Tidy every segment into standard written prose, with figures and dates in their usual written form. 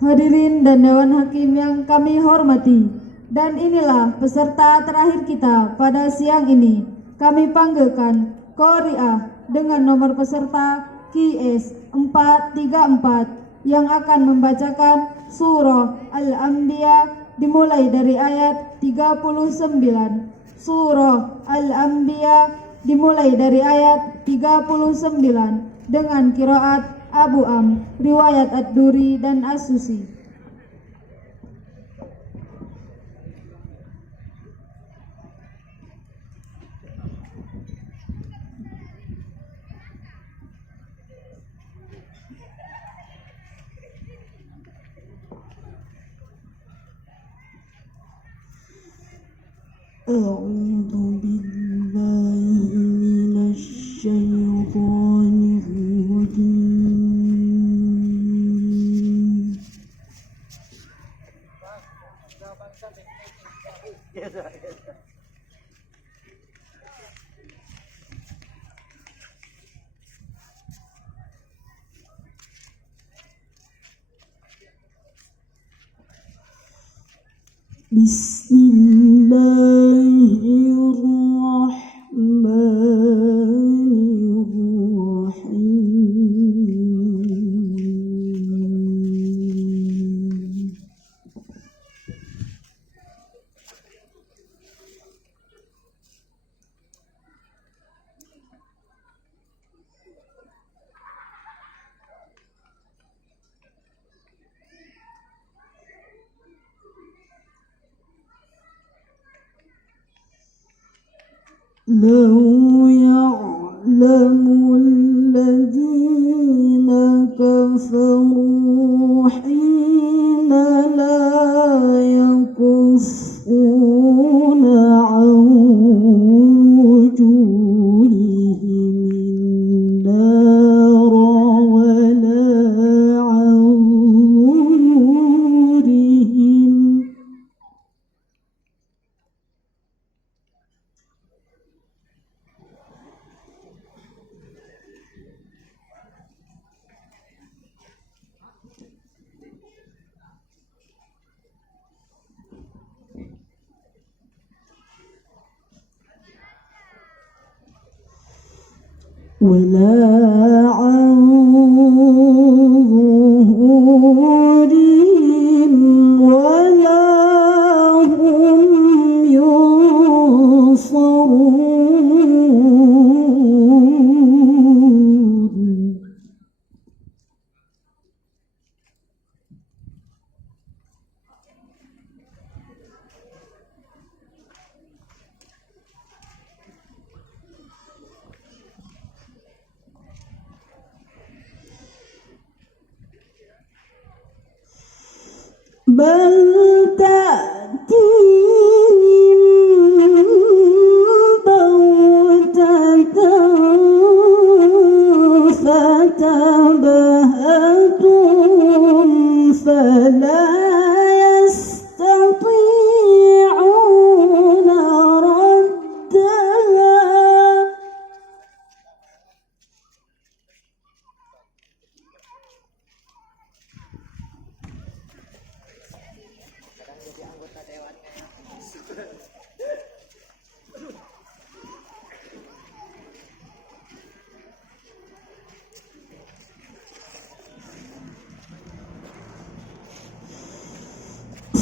Hadirin dan Dewan Hakim yang kami hormati, dan inilah peserta terakhir kita pada siang ini. Kami panggilkan Qori'ah dengan nomor peserta QS 434 yang akan membacakan surah Al-Anbiya dimulai dari ayat 39. Surah Al-Anbiya dimulai dari ayat 39 dengan qiraat Abu Am, riwayat Ad-Duri dan As-Susi. A'udzu billahi minasy syaithanir rajim. Bismillahirrahmanirrahim. لو يعلم الذين كفروا حين لا يكفون عن وجوههم النار ولا عن ظهورهم ولا عن ظهورهم ولا هم ينصرون. بل تأتيهم بغتة فتبهتهم فلا يستطيعون ردها.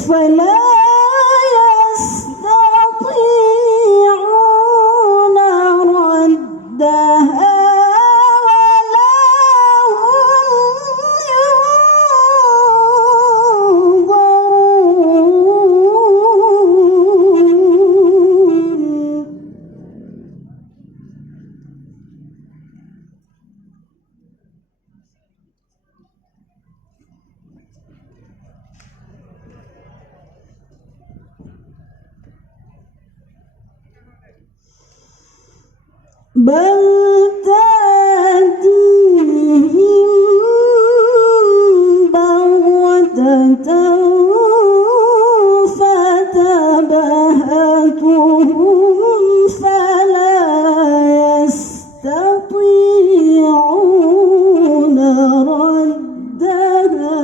فلا يستطيعون ردها ولا هم ينظرون. بل تأتيهم بغتة فتبهتهم فلا يستطيعون ردها.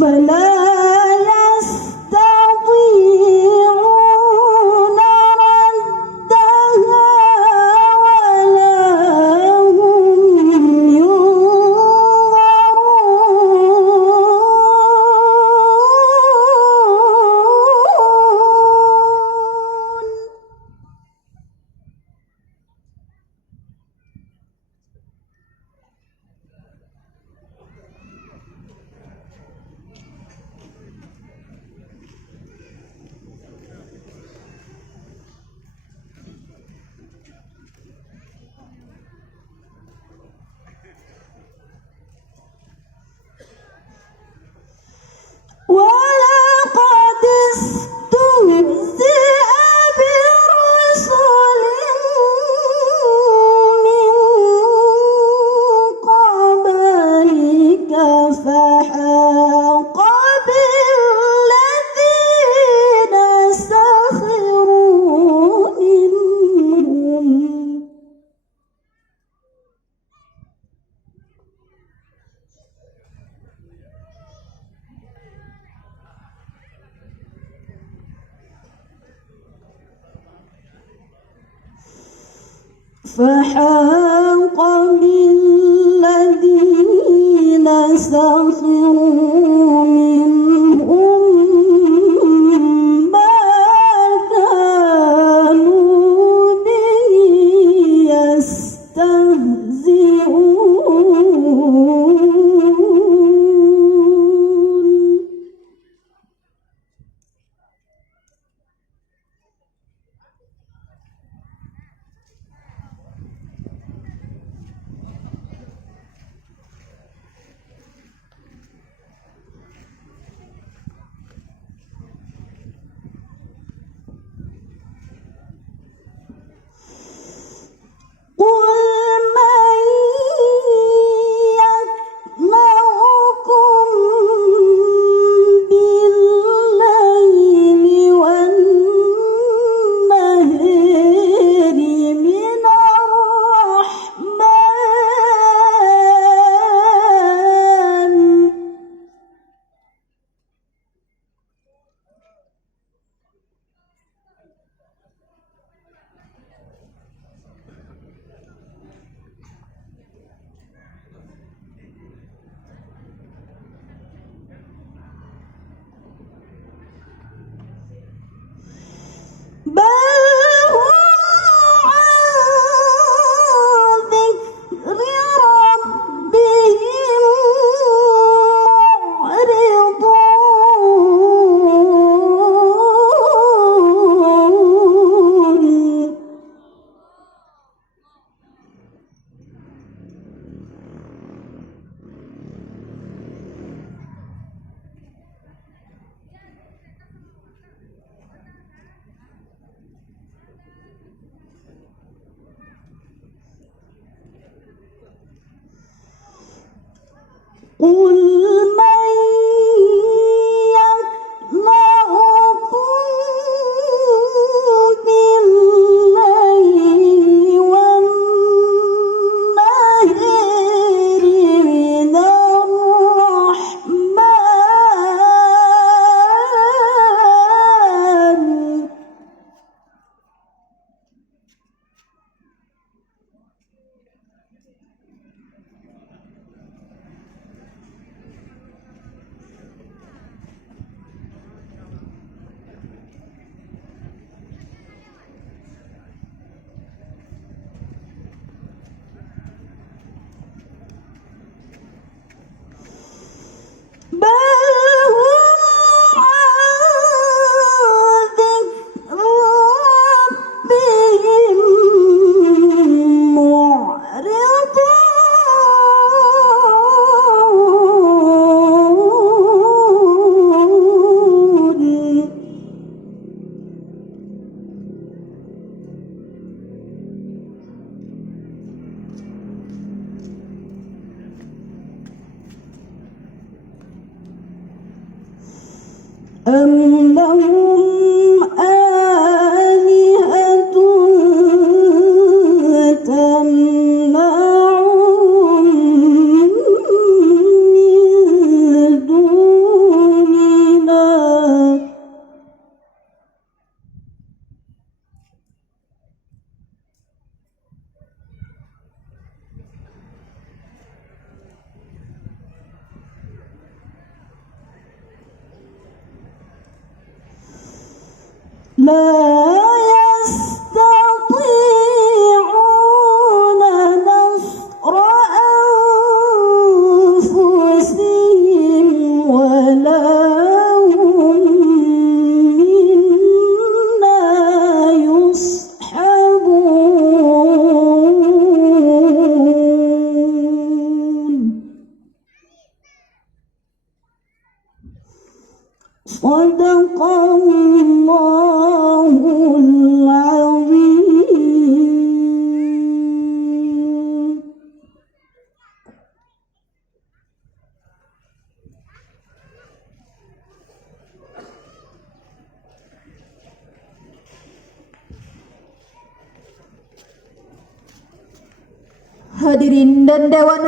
فلا يستطيعون ردها ولا هم ينظرون. ولقد استهزئ برسل من قبلك فحاق بالذين سخروا منهم فحاق بالذين سخروا منهم ما كانوا به يستهزئون. قل من يكلأكم بالليل والنهار من الرحمن. أم لهم آلهة تمنعهم من دون لا يستطيعون نصر أنفسهم ولا هم منا يصحبون صدق الله العظيم. Hadirin dan Dewan